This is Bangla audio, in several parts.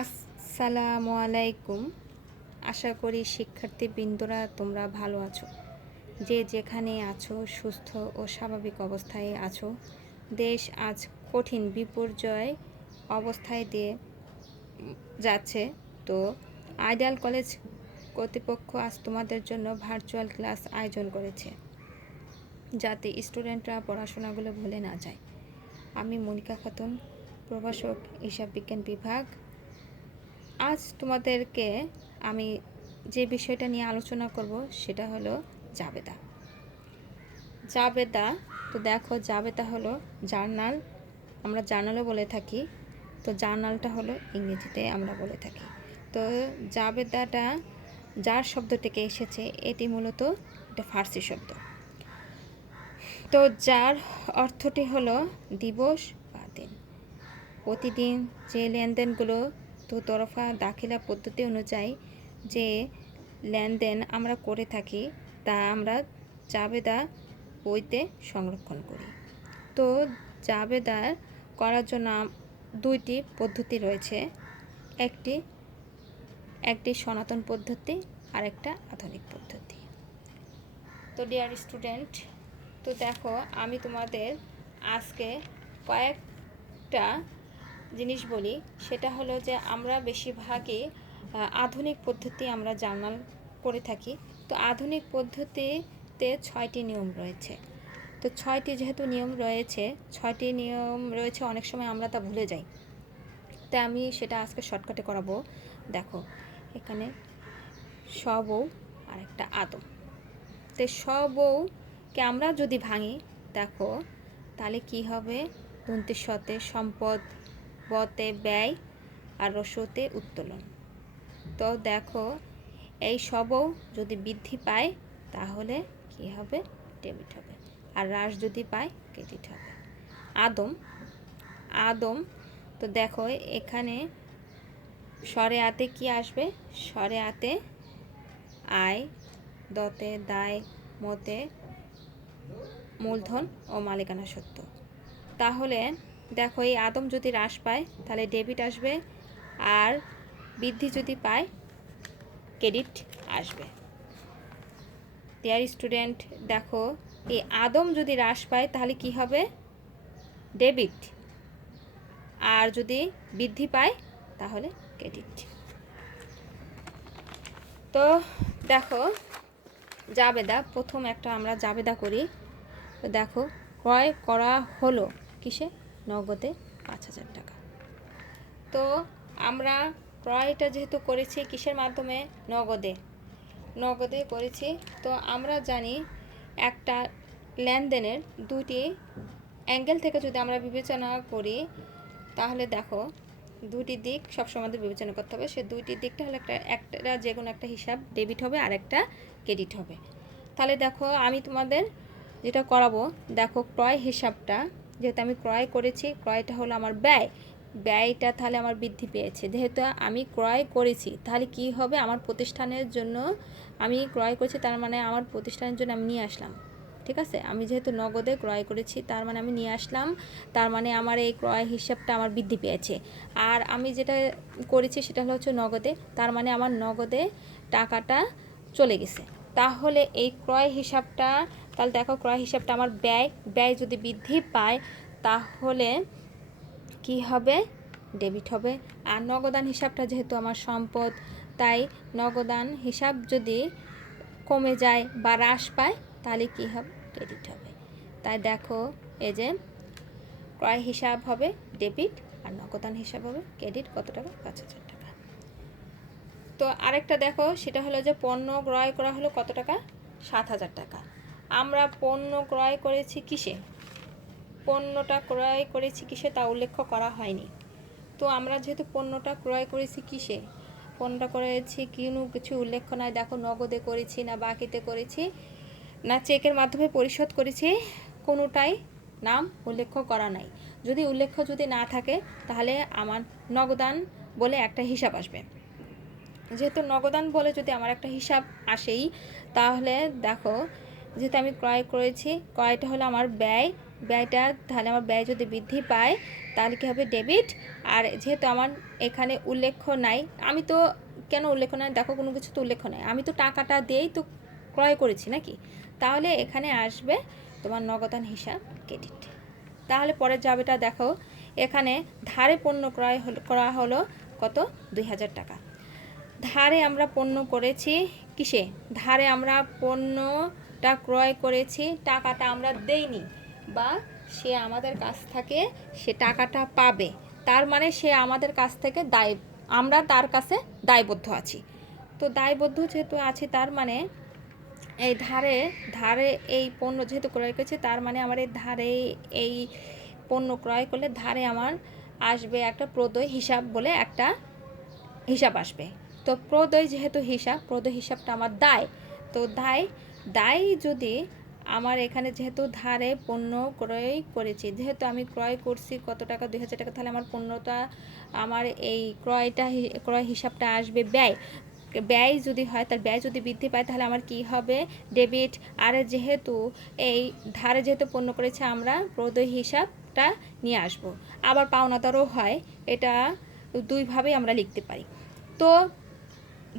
আসসালামু আলাইকুম। আশা করি শিক্ষার্থীবৃন্দরা তোমরা ভালো আছো। যে যেখানে আছো সুস্থ ও স্বাভাবিক অবস্থায় আছো। দেশ আজ কঠিন বিপর্যয় অবস্থায় দিয়ে যাচ্ছে। তো আইডিয়াল কলেজ কর্তৃপক্ষ আজ তোমাদের জন্য ভার্চুয়াল ক্লাস আয়োজন করেছে, যাতে স্টুডেন্টরা পড়াশোনাগুলো ভুলে না যায়। আমি মনিকা খাতুন, প্রভাষক, হিসাব বিজ্ঞান বিভাগ। আজ তোমাদেরকে আমি যে বিষয়টা নিয়ে আলোচনা করব সেটা হলো জাবেদা। তো দেখো, জাবেদা হলো জার্নাল, আমরা জার্নালও বলে থাকি। তো জার্নালটা হলো ইংরেজিতে আমরা বলে থাকি। তো জাবেদাটা যার শব্দ থেকে এসেছে, এটি মূলত একটা ফার্সি শব্দ। তো যার অর্থটি হলো দিবস বা দিন। প্রতিদিন যে লেনদেনগুলো তরফা দাখিলা পদ্ধতি অনুযায়ী যে লেনদেন আমরা করে থাকি, তা আমরা জাবেদা বইতে সংরক্ষণ করি। তো জাবেদা করার জন্য দুইটি পদ্ধতি রয়েছে, একটি সনাতন পদ্ধতি আর একটা আধুনিক পদ্ধতি। তো ডিয়ার স্টুডেন্ট, তো দেখো, আমি তোমাদের আজকে কয়েকটা জিনিস বলি। সেটা হলো যে আমরা বেশিরভাগই আধুনিক পদ্ধতি আমরা জার্নাল করে থাকি। তো আধুনিক পদ্ধতিতে 6টি নিয়ম রয়েছে। তো 6টি যেহেতু নিয়ম রয়েছে, অনেক সময় আমরা তা ভুলে যাই। তাই আমি সেটা আজকে শর্টকাটে করাবো। দেখো, এখানে সবৌ আর একটা আদম। তো সবৌকে আমরা যদি ভাঙি, দেখো তাহলে কি হবে? দন্তের সতে সম্পদ, বতে ব্যয়, আর রসতে উত্তোলন। তো দেখো, এই সবও যদি বৃদ্ধি পায় তাহলে কি হবে? ডেবিট হবে। আর হ্রাস যদি পায়, ক্রেডিট হবে। আদম, তো দেখো এখানে স্বরে আতে কি আসবে? স্বরে আতে আয়, দতে দায়, মতে মূলধন ও মালিকানা সত্ত্ব। তাহলে দেখো, এই আদম যদি হ্রাস পায় তাহলে ডেবিট আসবে, আর বৃদ্ধি যদি পায় ক্রেডিট আসবে। ডিয়ার স্টুডেন্ট, দেখো, এই আদম যদি হ্রাস পায় তাহলে কি হবে? ডেবিট। আর যদি বৃদ্ধি পায় তাহলে ক্রেডিট। তো দেখো, জাবেদা, প্রথম একটা আমরা জাবেদা করি। তো দেখো, ক্রয় করা হলো কিসে? নগদে 5,000 টাকা। তো আমরা ক্রয়টা যেহেতু করেছি কিসের মাধ্যমে? নগদে করেছি। তো আমরা জানি একটা লেনদেনের দুটি অ্যাঙ্গেল থেকে যদি আমরা বিবেচনা করি, তাহলে দেখো দুটি দিক সবসময় আমাদের বিবেচনা করতে হবে। সে দুইটি দিকটা হলো একটা যে কোনো একটা হিসাব ডেবিট হবে আর একটা ক্রেডিট হবে। তাহলে দেখো, আমি তোমাদের যেটা করাবো, দেখো ক্রয় হিসাবটা যেহেতু আমি ক্রয় করেছি, ক্রয়টা হলো আমার ব্যয়টা তাহলে আমার বৃদ্ধি পেয়েছে। যেহেতু আমি ক্রয় করেছি তাহলে কি হবে? আমার প্রতিষ্ঠানের জন্য আমি ক্রয় করেছি, তার মানে আমার প্রতিষ্ঠানের জন্য আমি নিয়ে আসলাম। ঠিক আছে, আমি যেহেতু নগদে ক্রয় করেছি তার মানে আমি নিয়ে আসলাম, তার মানে আমার এই ক্রয় হিসাবটা আমার বৃদ্ধি পেয়েছে। আর আমি যেটা করেছি সেটা হচ্ছে নগদে, তার মানে আমার নগদে টাকাটা চলে গেছে। তাহলে এই ক্রয় হিসাবটা, তাহলে দেখো ক্রয় হিসাবটা আমার ব্যয় যদি বৃদ্ধি পায় তাহলে কি হবে? ডেবিট হবে। আর নগদান হিসাবটা যেহেতু আমার সম্পদ, তাই নগদান হিসাব যদি কমে যায় বা হ্রাস পায় তাহলে কি হবে? ক্রেডিট হবে। তাই দেখো, এই যে ক্রয় হিসাব হবে ডেবিট আর নগদান হিসাব হবে ক্রেডিট। কত টাকা? 5,000 টাকা। তো আরেকটা দেখো, সেটা হলো যে পণ্য ক্রয় করা হলো কত টাকা? 7,000 টাকা। আমরা পণ্য ক্রয় করেছি কিসে? পণ্যটা ক্রয় করেছি কিসে তা উল্লেখ করা হয়নি। তো আমরা যেহেতু পণ্যটা ক্রয় করেছি কিসে? পণ্যটা করেছি কিছু উল্লেখ নাই। দেখো, নগদে করেছি না বাকিতে করেছি না চেকের মাধ্যমে পরিশোধ করেছি, কোনোটাই নাম উল্লেখ করা নাই। যদি উল্লেখ যদি না থাকে তাহলে আমার নগদান বলে একটা হিসাব আসবে। যেহেতু নগদান বলে যদি আমার একটা হিসাব আসেই, তাহলে দেখো যেহেতু আমি ক্রয় করেছি, ক্রয়টা হলো আমার ব্যয়টা, তাহলে আমার ব্যয় যদি বৃদ্ধি পায় তাহলে কী হবে? ডেবিট। আর যেহেতু আমার এখানে উল্লেখ নাই, আমি তো কেন উল্লেখ নাই, দেখো কোনো কিছু তো উল্লেখ নাই, আমি তো টাকাটা দিয়েই তো ক্রয় করেছি নাকি, তাহলে এখানে আসবে তোমার নগদান হিসাব ক্রেডিট। তাহলে পরের যাবেটা দেখো, এখানে ধারে পণ্য ক্রয় করা হলো কত, 2000 টাকা। ধারে আমরা পণ্য করেছি কিসে, ধারে আমরা পণ্যটা ক্রয় করেছি, টাকাটা আমরা দেইনি, বা সে আমাদের কাছ থেকে সে টাকাটা পাবে, তার মানে সে আমাদের কাছ থেকে আমরা তার কাছে দায়বদ্ধ আছি। তো দায়বদ্ধ যেহেতু আছি, তার মানে এই ধারে ধারে এই পণ্য যেহেতু ক্রয় করেছে, তার মানে আমার এই ধারে এই পণ্য ক্রয় করলে ধারে আমার আসবে একটা প্রদেয় হিসাব বলে একটা হিসাব আসবে। তো প্রদেয় যেহেতু হিসাব, প্রদেয় হিসাবটা আমার দায়। তো দায় যদি আমার এখানে যেহেতু ধারে পণ্য ক্রয় করেছি, যেহেতু আমি ক্রয় করছি কত টাকা, 2000 টাকা, তাহলে আমার পণ্যটা, আমার এই ক্রয় হিসাবটা আসবে ব্যয়। ব্যয় যদি হয়, তার ব্যয় যদি বৃদ্ধি পায়, তাহলে আমার কি হবে, ডেবিট। আর যেহেতু এই ধারে যেহেতু পণ্য করেছে, আমরা প্রদেয় হিসাবটা নিয়ে আসব। আবার পাওনাদারও হয়, এটা দুইভাবেই আমরা লিখতে পারি। তো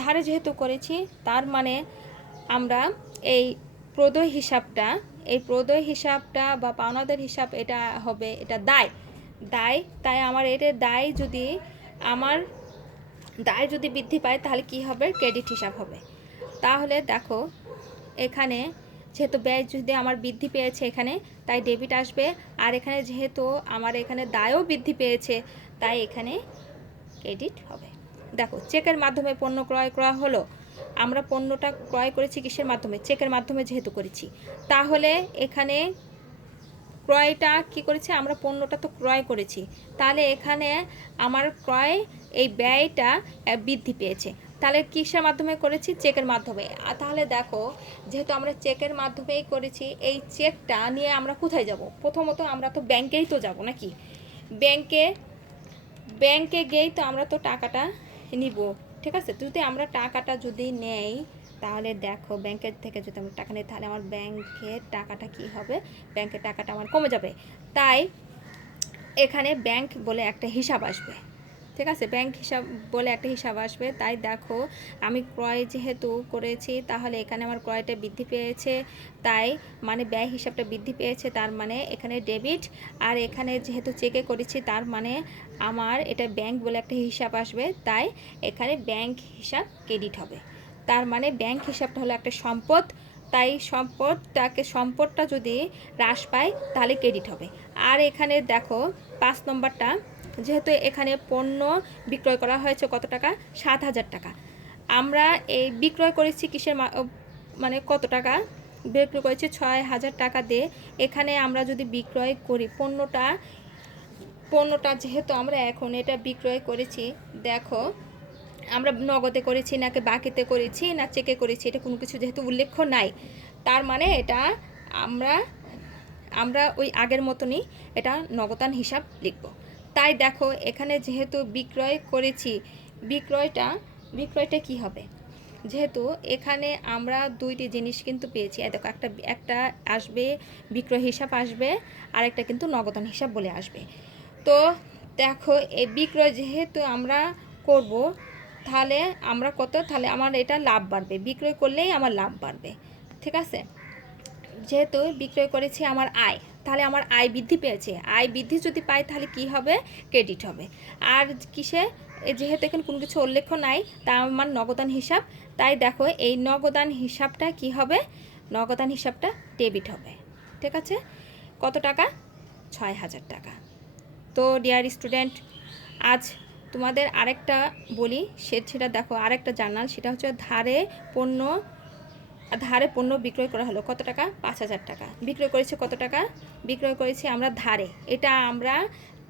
ধারে যেহেতু করেছি, তার মানে আমরা এই প্রদেয় হিসাবটা বা পাওনাদার হিসাব, এটা হবে, এটা দায়। তাই আমার এটা দায় যদি বৃদ্ধি পায়, তাহলে কি হবে, ক্রেডিট হিসাব হবে। তাহলে দেখো এখানে যেহেতু ব্যয় যদি আমার বৃদ্ধি পেয়েছে এখানে, তাই ডেবিট আসবে। আর এখানে যেহেতু আমার এখানে দায়ও বৃদ্ধি পেয়েছে, তাই এখানে ক্রেডিট হবে। দেখো চেকের মাধ্যমে পণ্য ক্রয় করা হলো, আমরা পণ্যটা ক্রয় করেছি কিসের মাধ্যমে, চেকের মাধ্যমে যেহেতু করেছি, তাহলে এখানে ক্রয়টা কি করেছি, আমরা পণ্যটা তো ক্রয় করেছি, তাহলে এখানে আমার ক্রয় এই ব্যয়টা বৃদ্ধি পেয়েছে। তাহলে কিসের মাধ্যমে করেছি, চেকের মাধ্যমে। তাহলে দেখো যেহেতু আমরা চেকের মাধ্যমেই করেছি, এই চেকটা নিয়ে আমরা কোথায় যাব, প্রথমত আমরা তো ব্যাংকেই তো যাব নাকি, ব্যাংকে গিয়েই তো আমরা তো টাকাটা নিব, ঠিক আছে। যদি আমরা টাকাটা যদি নেই, তাহলে দেখো ব্যাংকের থেকে যদি আমরা টাকা নিই, তাহলে আমার ব্যাংকের টাকাটা কি হবে, ব্যাংকের টাকাটা আমার কমে যাবে। তাই এখানে ব্যাংক বলে একটা হিসাব আসবে, ঠিক আছে, ব্যাংক হিসাব বলে একটা হিসাব আসবে। তাই দেখো আমি ক্রয় যেহেতু করেছি, তাহলে এখানে আমার ক্রয়টা বৃদ্ধি পেয়েছে, তাই মানে ব্যয় হিসাবটা বৃদ্ধি পেয়েছে, তার মানে এখানে ডেবিট। আর এখানে যেহেতু চেকে করেছি, তার মানে আমার এটা ব্যাংক বলে একটা হিসাব আসবে, তাই এখানে ব্যাংক হিসাব ক্রেডিট হবে। তার মানে ব্যাংক হিসাবটা হলো একটা সম্পদ, তাই সম্পদটা যদি হ্রাস পায়, তাহলে ক্রেডিট হবে। আর এখানে দেখো 5 নম্বরটা, যেহেতু এখানে পণ্য বিক্রয় করা হয়েছে কত টাকা, 7000 টাকা। আমরা এই বিক্রয় করেছি কিসের মানে কত টাকা বিক্রয় করেছি, 6000 টাকা দিয়ে। এখানে আমরা যদি বিক্রয় করি পণ্যটা যেহেতু আমরা এখন এটা বিক্রয় করেছি, দেখো আমরা নগদে করেছি নাকি বাকিতে করেছি না চেকে করেছি, এটা কোনো কিছু যেহেতু উল্লেখ নাই, তার মানে এটা আমরা ওই আগের মতনই এটা নগদান হিসাব লিখব। তাই দেখো এখানে যেহেতু বিক্রয় করেছি, বিক্রয়টা কি হবে, যেহেতু এখানে আমরা দুইটি জিনিস কিন্তু পেয়েছি, দেখো একটা আসবে বিক্রয় হিসাব আসবে, আর একটা কিন্তু নগদান হিসাব বলে আসবে। তো দেখো এই বিক্রয় যেহেতু আমরা করব, তাহলে আমরা তাহলে আমার এটা লাভ বাড়বে, বিক্রয় করলেই আমার লাভ বাড়বে, ঠিক আছে। যেহেতু বিক্রয় করেছি আমার আয়, তাহলে আমার আয় বৃদ্ধি পেয়েছে, আয় বৃদ্ধি যদি পাই, তাহলে কি হবে, ক্রেডিট হবে। আর কিসে, যেহেতু এখানে কোনো কিছু উল্লেখ নাই, তা আমার নগদান হিসাব, তাই দেখো এই নগদান হিসাবটা কি হবে, নগদান হিসাবটা ডেবিট হবে, ঠিক আছে। কত টাকা, 6000 টাকা। তো ডিয়ার স্টুডেন্ট, আজ তোমাদের আরেকটা বলি, সেটা দেখো আরেকটা জার্নাল, সেটা হচ্ছে ধারে পণ্য বিক্রয় করা হলো কত টাকা, 5000 টাকা। বিক্রয় করেছে কত টাকা, বিক্রয় করেছি আমরা ধারে, এটা আমরা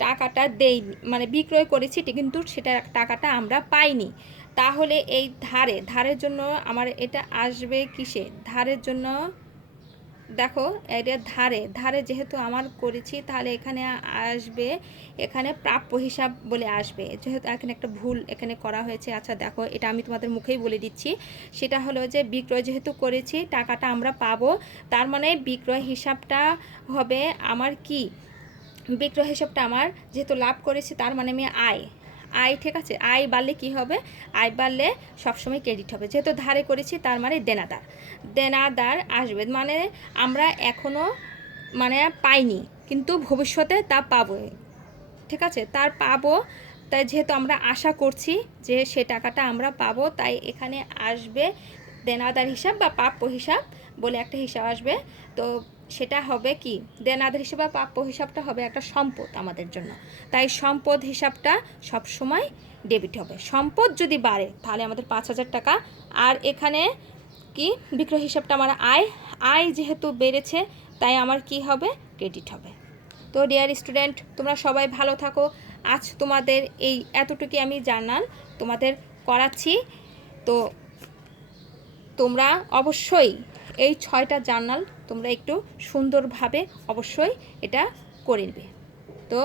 টাকাটা দেই, মানে বিক্রয় করেছি কিন্তু সেটা টাকাটা আমরা পাইনি। তাহলে এই ধারের জন্য আমার এটা আসবে কিসে, ধারের জন্য দেখো এটা ধারে যেহেতু আমার করেছি, তাহলে এখানে আসবে, এখানে প্রাপ্য হিসাব বলে আসবে, যেহেতু এখানে একটা ভুল এখানে করা হয়েছে। আচ্ছা দেখো এটা আমি তোমাদের মুখেই বলে দিচ্ছি, সেটা হলো যে বিক্রয় যেহেতু করেছি, টাকাটা আমরা পাবো, তার মানে বিক্রয় হিসাবটা হবে আমার কি, বিক্রয় হিসাবটা আমার যেহেতু লাভ করেছি, তার মানে আমি আয়, ঠিক আছে, আয় বাড়লে কি হবে, আয় বাড়লে সবসময় ক্রেডিট হবে। যেহেতু ধারে করেছি তার মানে দেনাদার আসবে, মানে আমরা এখনও মানে পাইনি, কিন্তু ভবিষ্যতে তা পাবো, ঠিক আছে, তার পাবো। তাই যেহেতু আমরা আশা করছি যে সে টাকাটা আমরা পাবো, তাই এখানে আসবে দেনাদার হিসাব বা প্রাপ্য হিসাব বলে একটা হিসাব আসবে। তো সেটা হবে কি, দেনাদার হিসাব বা প্রাপ্য হিসাবটা হবে একটা সম্পদ আমাদের জন্য। তাই সম্পদ হিসাবটা সবসময় ডেবিট হবে। সম্পদ যদি বাড়ে তাহলে আমাদের 5,000 টাকা। আর এখানে কি, বিক্রয় হিসাবটা আমার আয় যেহেতু বেড়েছে তাই আমার কি হবে, ক্রেডিট হবে। তো ডিয়ার স্টুডেন্ট, তোমরা সবাই ভালো থাকো। আজ তোমাদের এই এতটুকু আমি জার্নাল তোমাদের করাচ্ছি। তো তোমরা অবশ্যই এই 6টা জার্নাল তোমরা একটু সুন্দরভাবে অবশ্যই এটা করে নেবে। তো